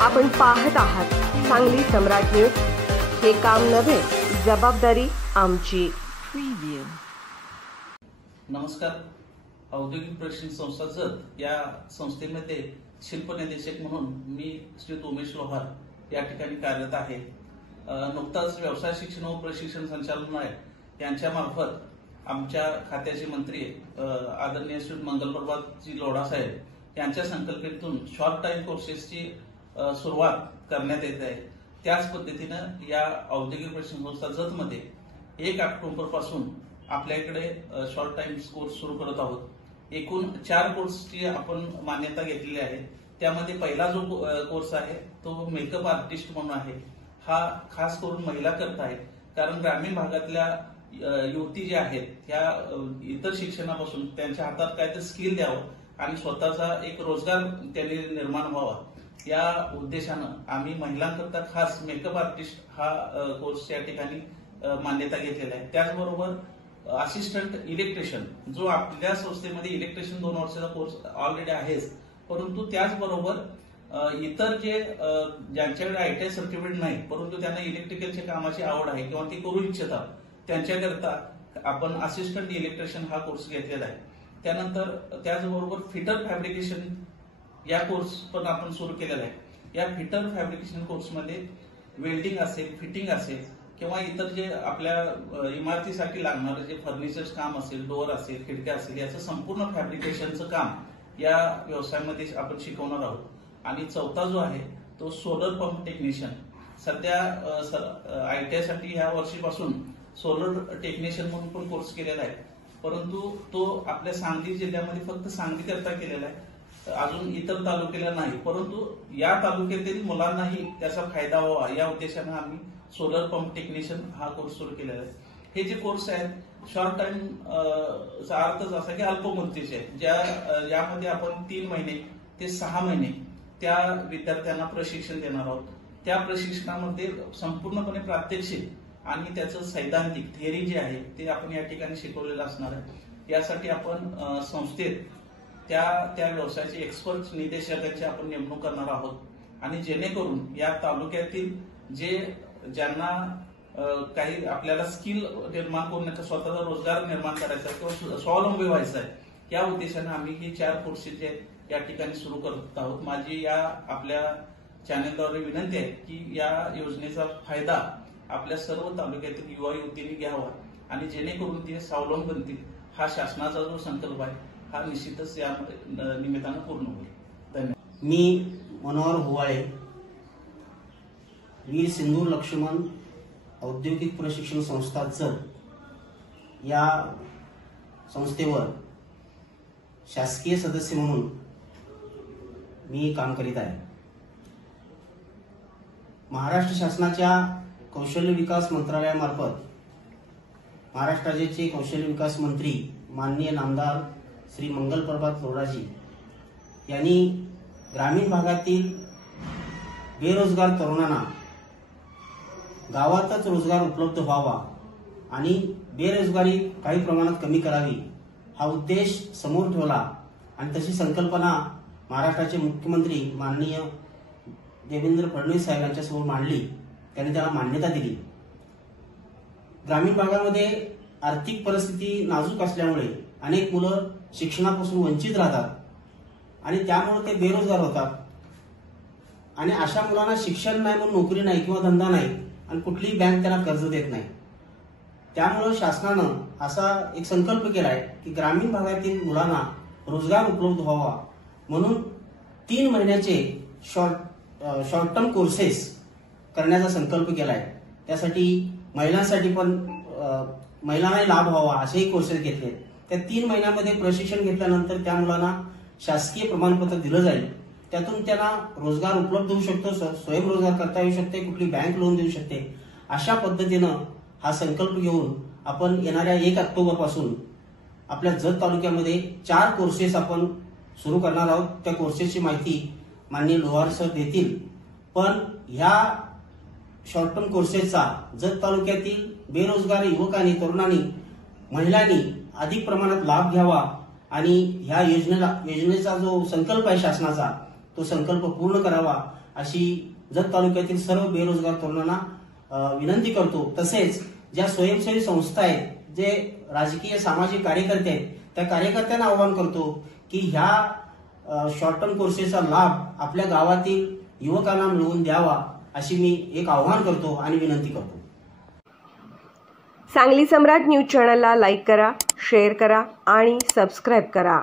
आपण पाहत आहात सांगली सम्राट न्यूज। हे काम नव्हे, जबाबदारी आमची। नमस्कार। औद्योगिक प्रशिक्षण संस्था जत या संस्थेमध्ये शिल्प निदेशक म्हणून मी श्री उमेश लोहार या ठिकाणी कार्यरत आहे। नुकताच व्यवसाय शिक्षण व प्रशिक्षण संचालनालय यांच्या मार्फत आमच्या खात्याचे मंत्री आदरणीय श्री मंगलप्रभातजी लोढा साहेब यांच्या संकल्पनेतून शॉर्ट टाइम कोर्सेसची सुरुवात करण्यात येत आहे। त्याच पद्धतीनं या औद्योगिक प्रशिक्षण संस्था जत मध्ये 1 ऑक्टोबर पासून आपल्याकडे शॉर्ट टाइम कोर्स सुरू करत आहोत। एकूण 4 कोर्सची आपण मान्यता घेतलेली आहे। त्यामध्ये पहिला जो कोर्स आहे तो मेकअप आर्टिस्ट म्हणून आहे। हा खास करून महिला करत आहे, कारण ग्रामीण भागातल्या युवती ज्या आहेत त्या इतर शिक्षणापासून त्यांच्या हातात काय तर स्किल द्यावं आणि स्वतःचा एक रोजगार त्यांनी निर्माण व्हावा या उद्देशानं आम्ही महिलांकरता खास मेकअप आर्टिस्ट हा कोर्स या ठिकाणी मान्यता घेतलेला आहे। त्याचबरोबर असिस्टंट इलेक्ट्रिशियन जो आपल्या संस्थेमध्ये इलेक्ट्रिशियन 2 वर्षाचा कोर्स ऑलरेडी आहेच, परंतु त्याचबरोबर इतर जे ज्यांच्याकडे ITI सर्टिफिकेट नाही परंतु त्यांना इलेक्ट्रिकलच्या कामाची आवड आहे किंवा ते करू इच्छितात त्यांच्याकरता आपण असिस्टंट इलेक्ट्रिशियन हा कोर्स घेतलेला आहे। त्यानंतर त्याचबरोबर फिटर फॅब्रिकेशन या कोर्स पण आपण सुरू केलेला आहे। या फिटर फॅब्रिकेशन कोर्समध्ये वेल्डिंग असेल, फिटिंग असेल किंवा इतर जे आपल्या इमारतीसाठी लागणारे जे फर्निचर काम असेल, डोअर असेल, खिडक्या असेल, याचं संपूर्ण फॅब्रिकेशनचं काम या व्यवसायामध्ये आपण शिकवणार आहोत। आणि चौथा जो आहे तो सोलर पंप टेक्निशियन। सध्या ITI साठी ह्या वर्षीपासून सोलर टेक्निशियन म्हणून पण कोर्स केलेला आहे, परंतु तो आपल्या सांगली जिल्ह्यामध्ये फक्त सांगली करता केलेला आहे, अजून इतर तालुक्याला नाही। परंतु या तालुक्यातील मुलांनाही त्याचा फायदा व्हावा या उद्देशाने आम्ही सोलर पंप टेक्निशियन हा कोर्स सुरू केलेला आहे। हे जे कोर्स आहेत शॉर्ट टाइम चा अर्थच असा की अल्प मुदतीचे आहे, ज्यामध्ये आपण 3 महिने ते 6 महिने त्या विद्यार्थ्यांना प्रशिक्षण देणार आहोत। त्या प्रशिक्षणामध्ये संपूर्णपणे प्रात्यक्षिक आणि त्याचं सैद्धांतिक थिअरी जे आहे ते आपण या ठिकाणी शिकवलेलं असणार आहे। यासाठी आपण संस्थेत त्या व्यवसायाचे एक्सपर्ट निदेशकांची आपण नेमणूक करणार आहोत आणि जेणेकरून या तालुक्यातील ज्यांना काही आपल्याला स्किल निर्माण करून स्वतःचा रोजगार निर्माण करायचा किंवा स्वावलंबी व्हायचा आहे, या उद्देशाने आम्ही ही 4 कोर्सेस या ठिकाणी सुरू करत आहोत। माझी या आपल्या चॅनेलद्वारे विनंती आहे की या योजनेचा फायदा आपल्या सर्व तालुक्यातील युवा युवतींनी घ्यावा आणि जेणेकरून ते स्वावलंबी बनतील। हा शासनाचा जो संकल्प आहे हा निश्चितच या निमित्तानं पूर्ण होईल। धन्यवाद। मी मनोहर हुवाळे, वीर सिंधू लक्ष्मण औद्योगिक प्रशिक्षण संस्था जत या संस्थेवर शासकीय सदस्य म्हणून मी काम करीत आहे। महाराष्ट्र शासनाच्या कौशल्य विकास मंत्रालयामार्फत महाराष्ट्र राज्याचे कौशल्य विकास मंत्री माननीय नामदार श्री मंगलप्रभात लोढाजी यांनी ग्रामीण भागातील बेरोजगार तरुणांना गावातच रोजगार उपलब्ध व्हावा आणि बेरोजगारी काही प्रमाणात कमी करावी हा उद्देश समोर ठेवला आणि तशी संकल्पना महाराष्ट्राचे मुख्यमंत्री माननीय देवेंद्र फडणवीस साहेबांच्या समोर मांडली। त्यांनी त्याला मान्यता दिली। ग्रामीण भागामध्ये आर्थिक परिस्थिती नाजूक असल्यामुळे अनेक मुलं शिक्षणापासून वंचित राहतात आणि त्यामुळे ते बेरोजगार होतात आणि अशा मुलांना शिक्षण नाही म्हणून नोकरी नाही किंवा धंदा नाही आणि कुठलीही बँक त्यांना कर्ज देत नाही। त्यामुळे शासनानं असा एक संकल्प केलाय की ग्रामीण भागातील मुलांना रोजगार उपलब्ध व्हावा म्हणून 3 महिन्याचे शॉर्ट टर्म कोर्सेस करण्याचा संकल्प केलाय। त्यासाठी महिलांसाठी पण महिलांना लाभ व्हावा असेही कोर्सेस घेतले। त्या 3 महिन्यामध्ये प्रशिक्षण घेतल्यानंतर त्या मुलांना शासकीय प्रमाणपत्र दिलं जाईल, त्यातून त्यांना रोजगार उपलब्ध होऊ शकतो, स्वयंरोजगार करता येऊ शकते, कुठली बँक लोन देऊ शकते। अशा पद्धतीनं हा संकल्प घेऊन आपण येणाऱ्या 1 ऑक्टोबर पासून आपल्या जत तालुक्यामध्ये 4 कोर्सेस आपण सुरू करणार आहोत। त्या कोर्सेसची माहिती माननीय लोहार सर देतील, पण ह्या शॉर्ट टर्म कोर्सेसचा जत तालुक्यातील बेरोजगार युवकांनी, तरुणांनी, महिलांनी अधिक प्रमाणात लाभ घ्यावा आणि ह्या योजनेचा जो संकल्प आहे शासनाचा तो संकल्प पूर्ण करावा अशी जत तालुक्यातील सर्व बेरोजगार तरुणांना विनंती करतो. तसेच ज्या स्वयंसेवी संस्था आहेत, जे राजकीय सामाजिक कार्यकर्ते आहेत, त्या कार्यकर्त्यांना आवाहन करतो की ह्या शॉर्ट टर्म कोर्सेसचा लाभ आपल्या गावातील युवकांना मिळवून द्यावा, अशी मी एक आवाहन करतो आणि विनंती करतो. सांगली सम्राट न्यूज चॅनलला लाईक करा, शेअर करा आणि सबस्क्राईब करा.